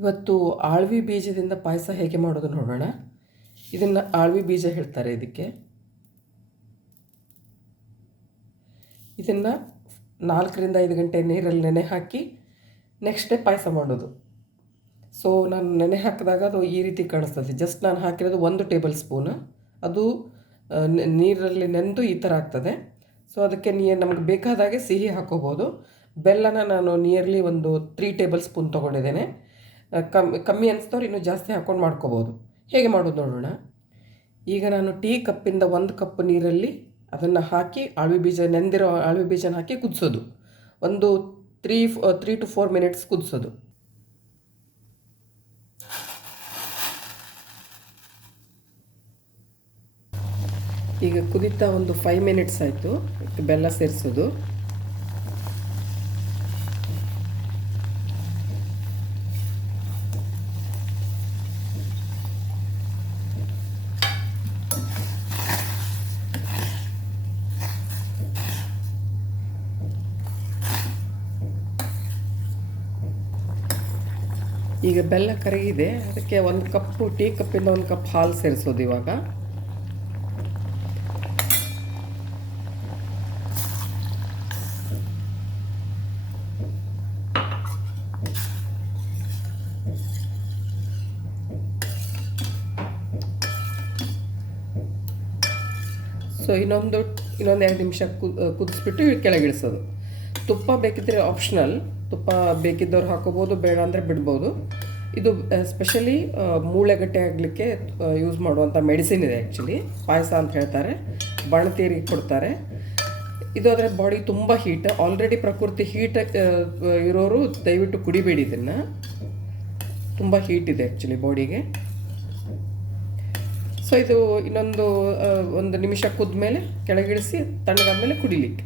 ಇವತ್ತು ಆಳ್ವಿ ಬೀಜದಿಂದ ಪಾಯಸ ಹೇಗೆ ಮಾಡೋದು ನೋಡೋಣ. ಇದನ್ನು ಆಳ್ವಿ ಬೀಜ ಹೇಳ್ತಾರೆ ಇದಕ್ಕೆ. ಇದನ್ನು 4ರಿಂದ 5 ಗಂಟೆ ನೀರಲ್ಲಿ ನೆನೆ ಹಾಕಿ ನೆಕ್ಸ್ಟ್ ಡೇ ಪಾಯಸ ಮಾಡೋದು. ಸೊ ನಾನು ನೆನೆ ಹಾಕಿದಾಗ ಅದು ಈ ರೀತಿ ಕಾಣಿಸ್ತದೆ. ಜಸ್ಟ್ ನಾನು ಹಾಕಿರೋದು 1 ಟೇಬಲ್ ಸ್ಪೂನ್, ಅದು ನೀರಲ್ಲಿ ನೆಂದು ಈ ಥರ ಆಗ್ತದೆ. ಸೊ ಅದಕ್ಕೆ ನಮಗೆ ಬೇಕಾದಾಗೆ ಸಿಹಿ ಹಾಕೋಬೋದು. ಬೆಲ್ಲನ ನಾನು ನಿಯರ್ಲಿ ಒಂದು 3 ಟೇಬಲ್ ಸ್ಪೂನ್ ತೊಗೊಂಡಿದ್ದೇನೆ. ಕಮ್ಮಿ ಅನಿಸ್ತವ್ರು ಇನ್ನೂ ಜಾಸ್ತಿ ಹಾಕ್ಕೊಂಡು ಮಾಡ್ಕೋಬೋದು. ಹೇಗೆ ಮಾಡೋದು ನೋಡೋಣ. ಈಗ ನಾನು ಟೀ ಕಪ್ಪಿಂದ 1 ಕಪ್ ನೀರಲ್ಲಿ ಅದನ್ನು ಹಾಕಿ ನೆಂದಿರೋ ಆಳ್ವಿ ಬೀಜನ ಹಾಕಿ ಕುದಿಸೋದು. ಒಂದು 3 to 4 ಮಿನಿಟ್ಸ್ ಕುದಿಸೋದು. ಈಗ ಕುದೀತಾ ಒಂದು 5 ಮಿನಿಟ್ಸ್ ಆಯಿತು. ಬೆಲ್ಲ ಸೇರಿಸೋದು. ಈಗ ಬೆಲ್ಲ ಕರಗಿದೆ. ಅದಕ್ಕೆ 1 ಕಪ್ಪು ಟೀ ಕಪ್ಪಿಂದ 1 ಕಪ್ ಹಾಲು ಸೇರಿಸೋದು ಇವಾಗ. ಸೊ ಇನ್ನೊಂದು 2 ನಿಮಿಷ ಕುದಿಸ್ಬಿಟ್ಟು ಕೆಳಗಿಳಿಸೋದು. ತುಪ್ಪ ಬೇಕಿದ್ದರೆ ಆಪ್ಷನಲ್, ತುಪ್ಪ ಬೇಕಿದ್ದವ್ರು ಹಾಕೋಬೋದು, ಬೇಡ ಅಂದರೆ ಬಿಡ್ಬೋದು. ಇದು ಸ್ಪೆಷಲಿ ಮೂಳೆಗಟ್ಟೆ ಆಗಲಿಕ್ಕೆ ಯೂಸ್ ಮಾಡುವಂಥ ಮೆಡಿಸಿನ್ ಇದೆ. ಆ್ಯಕ್ಚುಲಿ ಪಾಯಸ ಅಂತ ಹೇಳ್ತಾರೆ, ಬಾಣಂತಿಯರಿಗೆ ಕೊಡ್ತಾರೆ. ಇದು ಆದರೆ ಬಾಡಿ ತುಂಬ ಹೀಟ್, ಆಲ್ರೆಡಿ ಪ್ರಕೃತಿ ಹೀಟ್ ಇರೋರು ದಯವಿಟ್ಟು ಕುಡಿಬೇಡಿ ಇದನ್ನು. ತುಂಬ ಹೀಟ್ ಇದೆ ಆ್ಯಕ್ಚುಲಿ ಬಾಡಿಗೆ. ಸೊ ಇದು ಇನ್ನೊಂದು 1 ನಿಮಿಷ ಕುದ್ಮೇಲೆ ಕೆಳಗಿಳಿಸಿ ತಣ್ಣಗಾದ್ಮೇಲೆ ಕುಡಿಲಿಕ್ಕೆ.